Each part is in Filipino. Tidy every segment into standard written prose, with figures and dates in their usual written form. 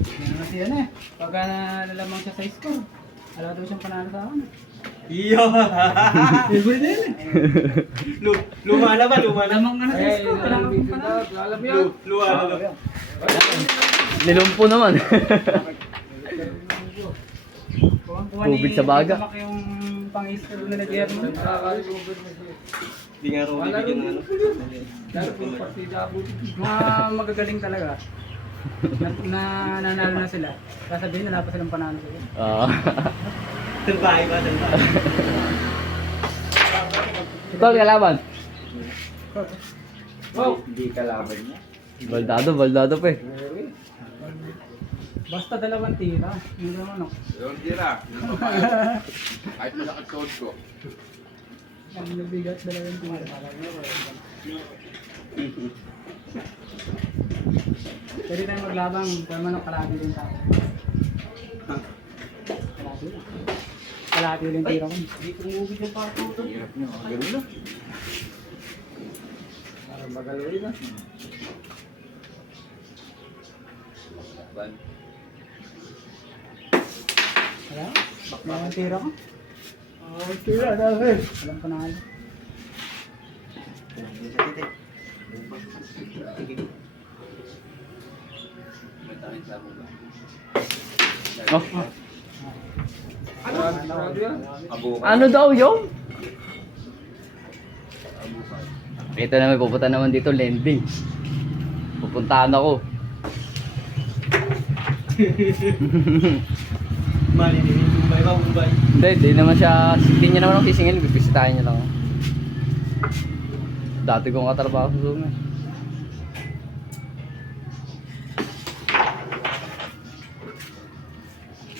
Yan kasi yan eh. Pagka nalamang siya sa score, wala daw siyang panalo sa akin. Iyo! Libre na yan eh. Luma na ba? Luma na? Lamang ka na sa score, wala kang panalo. Luma na ba? Nilumpo naman. Kuha Tubig sa baga. Kuha yung pang-score nila Jerman. Hindi nga raw bibigyan ng ano. Mga magagaling talaga. Nanalo na sila. Sasabihin na pa silang panalo sila. Oo. Salbahe ba? Salbahe. Tol, kalaban. Hindi kalaban niya. Baldado pa eh. Basta dalawang tira. Hindi naman ako. Yung tira. Kahit masakit sa ko. Ang nabigat dalawang tira. Pwede tayong maglabang. Kaya manok kalahati din tayo. Kalahati lang. Kalahati din tira ko. Hindi ko mubig yung pato. Hirap niyo. Ganun na. Parang magalawin na. Wala? Dalawang tira ko. Tira dahil. Walang panalo. Oh. Abo. Ano daw yun? Ito naman, pupunta naman dito, lending. Pupuntahan ako. Mali din yung Mumbai ba? Mumbai. Hindi naman siya, hindi niya naman ako sisingil, bibisitahin niya lang ako. Dati kong katrabaho sa Zoom eh.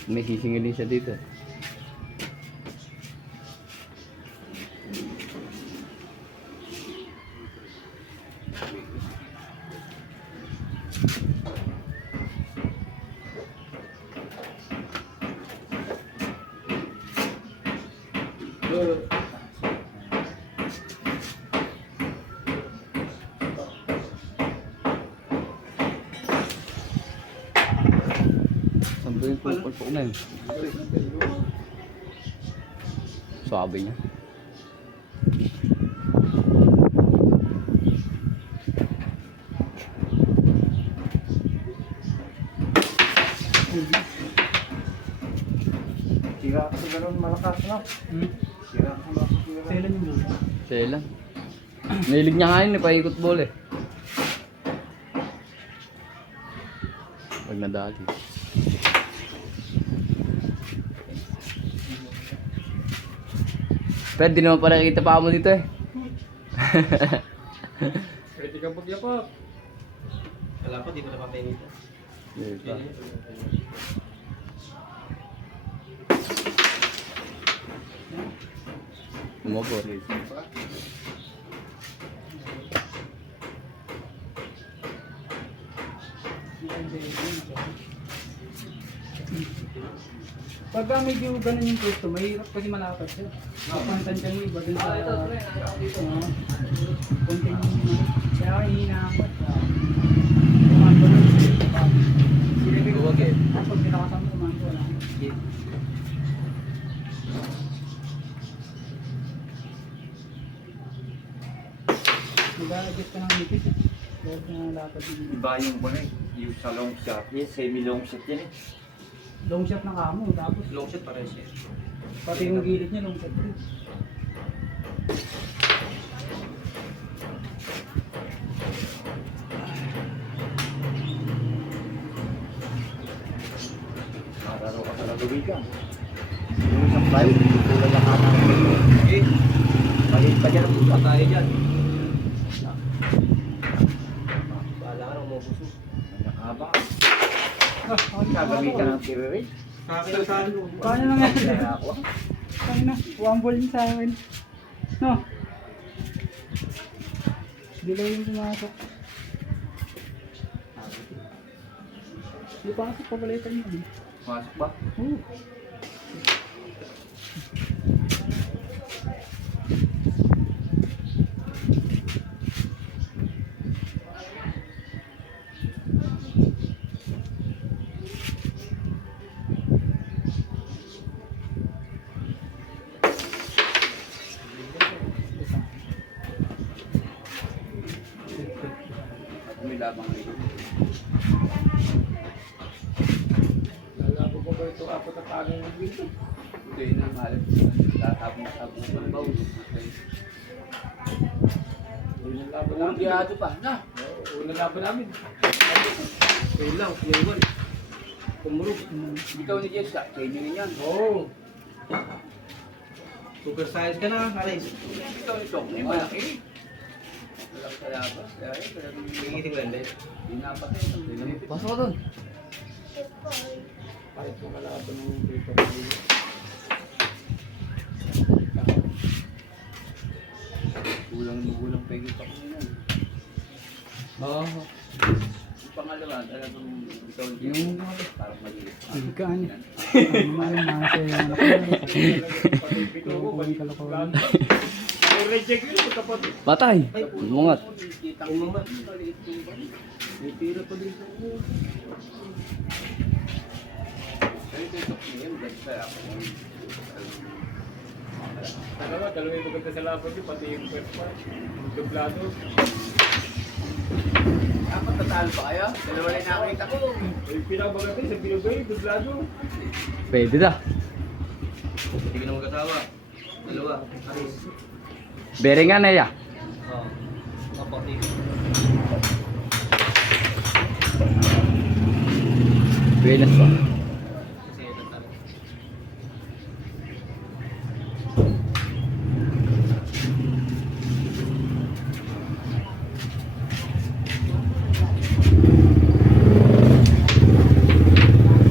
May sisingilin siya dito eh. Sando yung pulpul na yun. Sabi niya. Tira kasi ganun malakas na. Tira kasi malakas. Sailan yung buhay. Sailan. Nilig niya nga yun, paikot ball eh. Pag nadali. Pero di naman pa nakikita pa mo dito eh. Pwede ka pagyakap. Wala pa, di pa napatay nito. Di pa. Umupo. Pagka medyo ganun yung pwesto, mahirap kasi malapad siya. Kapantan siya yung iba dun sa... konting... Kaya ako hihinahamot. Kumando nun. Sinabi ko, pag pinakasama kumando, wala. Mag-a-adjust ka ng nipis eh. Dahil na lapad yung... Iba yung ano eh. Yung sa long shot. Yes, semi-long shot yan eh. Long shot ng kamo, tapos Long shot pa rin siya. pati yung gilid niya long shot rin. Mararo ka sa lagawigan. Yung isang flight, tulad lang kanan. Okay. Maliit pa dyan ang buta. Tayo dyan. Bahala ka nang umubuso. Nakahaba. Gagamitan ng tiririn. Kakin ang saan mo. Paano lang yan? Kaya ako. Paano na? One ball din sa akin. No? Dilaw yung pumasok. Di pasok pa pala ito yun. Masok ba? Oo. patatagin ng dito. Ito yun ang malam. Tatapong-tapong ng bawo. Unang laban Unang namin. biyado pa, na. Oo, unang laban namin. Ayun lang, yun. Kumurog. Ikaw ni Jessica, kayo nyo yan. Oo. Super size ka na, Aris. Ikaw ni Chok, may malaki. Walang kalabas. Kaya talagang Nangiting lang din. pinapatay. Pasok ko dun. Kahit mga laban ng dito. Kulang pa yung Chok nyo. Oo. Yung pangalawa, talagang ikaw ni Yung- Jessica. Parang maliit. Kaan. Pito ko, balik ka lang. Reject yun, kapatid. Patay. Umangat. Umangat. May tira pa din sa ulo. Pero ito yung Chok nyo yan, basta ako. Dalawa yung maganda sa laban yun, pati yung first part. Dublado. Dapat tatalo pa kayo? Dalawa lang nakakita ko. Yung pinakabagati sa binugay, dublado. Pwede na. Hindi ka na mag-asawa. Dalawa, Aris. Beringan na ya. Oo. Kapatid. Buenas pa. Kasi ito talaga.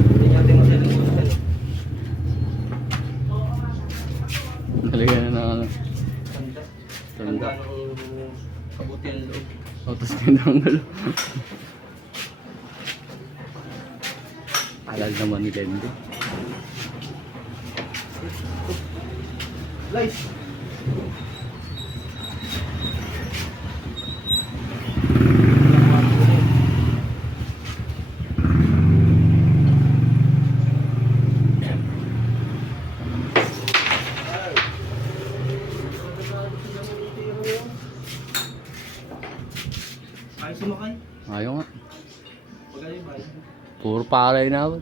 Hindi natin masyadong Talaga na ano. Tanda. Tanda. Tanda ng kabuti ang loob. Autos din ang gulo. Alal naman ni Lendi. Lice. Ay, sumakay. Ayaw nga. Pagay ba? Puro paray na ako.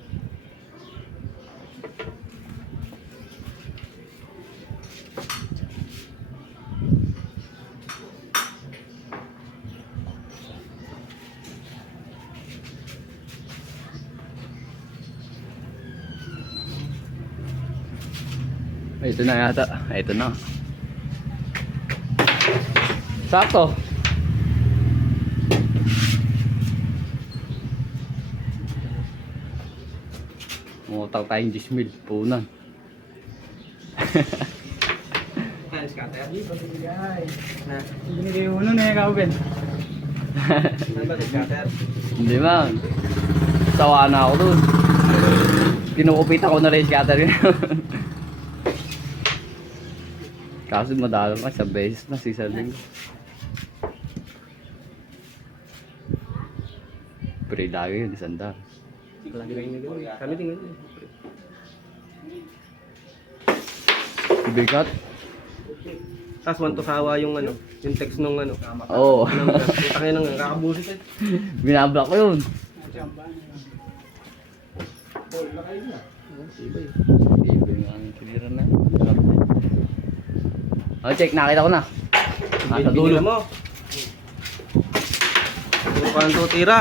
Ito na yata. Ito na. Sakto. Mutang tayong 10,000. Punan. Kaya scatter. Hindi pa binigay. Na. Binigay yung uno na yung kauben. Saan ba scatter? Hindi man. Sawa na ako dun. Kinukupitan ko na rin scatter yun. Kaso madalang ka sa beses na sisaling. Pre lagi yun, isandar. Lagi lang yung gano'n. Kami din gano'n. Bigat? Tapos mantusawa yung ano, yung text nung ano. Oo. Kita kayo nang kakabusit eh. Binablock ko yun. Ibay. Iba yung aming kiliran na. Oh, check, nakita ko na. Nasa dulo. Binila mo. Puro ka ng tutira.